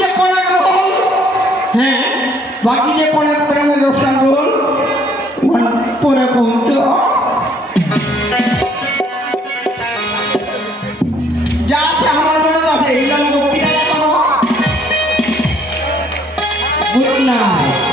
যে কোনা রোল হ্যাঁ বাকি যে কোনা প্রেমের রসান রোল পরে কমতো যা আছে আমার মনে আছে এইগুলো বক্তৃতা গুড নাইট